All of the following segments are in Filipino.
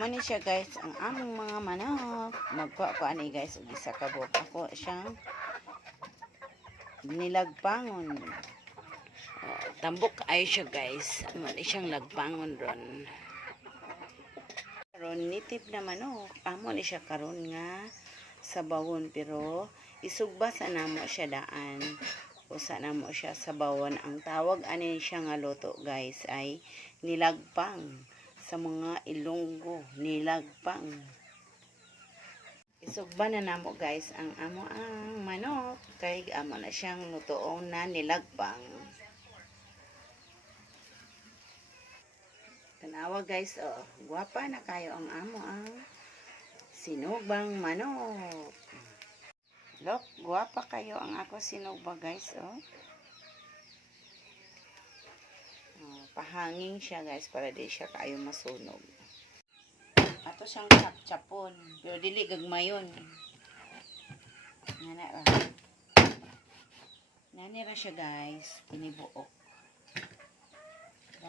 Mani siya guys, ang among mga manok. Magkuha ko ani guys, og isa ka buok. Ako siyang nilagpangon. Tambok ay siya guys. Mani siyang lagpangon ron. Karon nitip na manok. Amo ni siya karon nga sa bawon, pero isugba sa namo siya daan. Usa namo siya sa bawon. Ang tawag ani siya nga luto guys ay nilagpang. Sa mga Ilonggo, nilagpang. Isugba na namo guys ang amo ang manok. Kay amo na siyang lutoon na nilagpang. Tanawa guys, oh, guwapa na kayo ang amo ang sinugbang manok. Look, guwapa kayo ang ako sinugba guys, oh. Pahanging siya guys para di siya kayo masunog. Ato siyang chap-chapon, pero dili gagmayon. Nanira siya guys, tinibuok.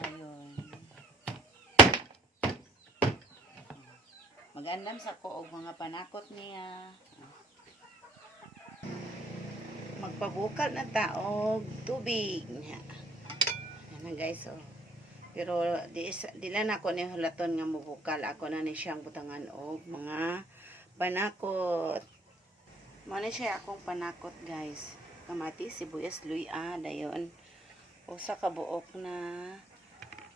Ayun. Magandam sa ko og mga panakot niya. Magpabukal na taog tubig. Yan guys, oh. Pero di lang ako ni hulaton nga mubukal. Ako na ni siyang butangan og mga panakot. Mo na siya akong panakot guys. Kamati, sibuyas, luya, dayon. Usa ka buok na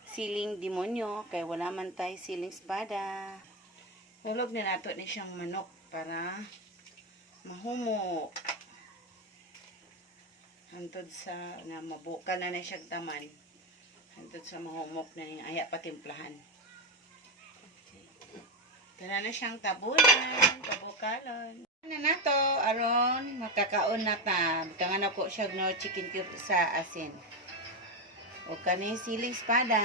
siling demonyo kay wala man tay siling espada. Hulog na nato ni siyang manok para mahumo. Hantod sa na mabukal na siya taman. Hantod sa mahumok na yung aya patimplahan. Okay. Kana na siyang tabunan, tabukalon. Na nato aron makakaon na ta. Tangan ako siya no chicken cube sa asin. O kani siling espada.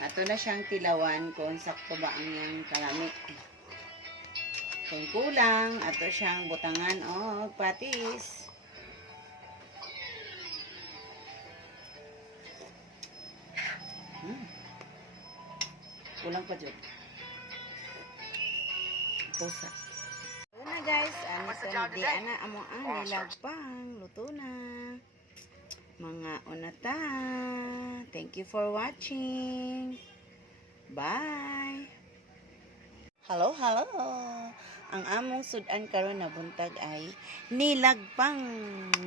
Ato na siyang tilawan kung sakto ba ang yang kalami. Kung kulang, ato siyang butangan o patis. Kulang pa dyan. Pusa. Ito na guys. Ano sa di ana amo ang nilagpang. Luto na. Mga unata. Thank you for watching. Bye. Hello, hello. Ang among sudan karon na buntag ay nilagpang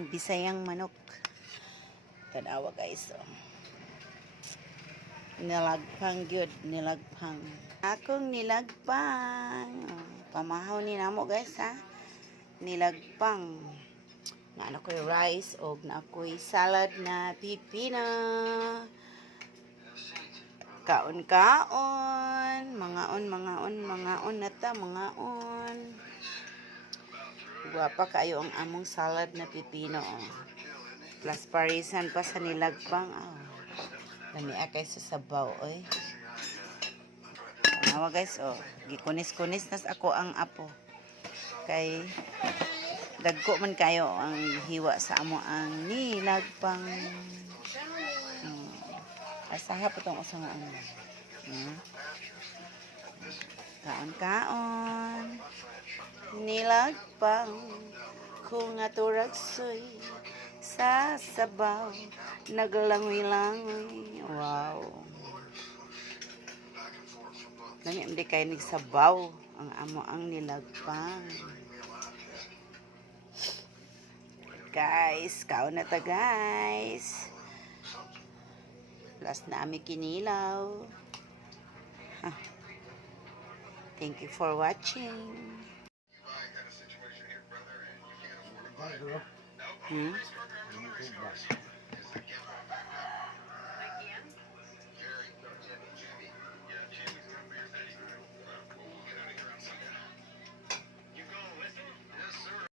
Bisayang manok. Tanawa guys. Oh. Nilagpang gyud, nilagpang. Akong nilagpang. Oh, pamahaw ni namo guys ha. Nilagpang. Na ako'y rice o na ako'y salad na pipina. Kaon-kaon. Mga on na ta, mga on. Guwapa kayo ang among salad na pipino. Oh. Plus parisan pa sa nilagpang. Oh. Lami akay sa sabaw, oy. Nawa guys, oh. Gikunis-kunis nas ako ang apo. Kay dagko man kayo ang hiwa sa amo ang nilagpang. Asaha po itong usang ano. Kaon-kaon. Nilagpang. Kung aturagsoy sa sabaw. Naglangoy-langoy. Wow. Lami hindi kayo nagsabaw. Ang amo ang nilagpang. Guys, kaon na ta guys. Plus na ami kinilaw. Huh. Thank you for watching. Hmm?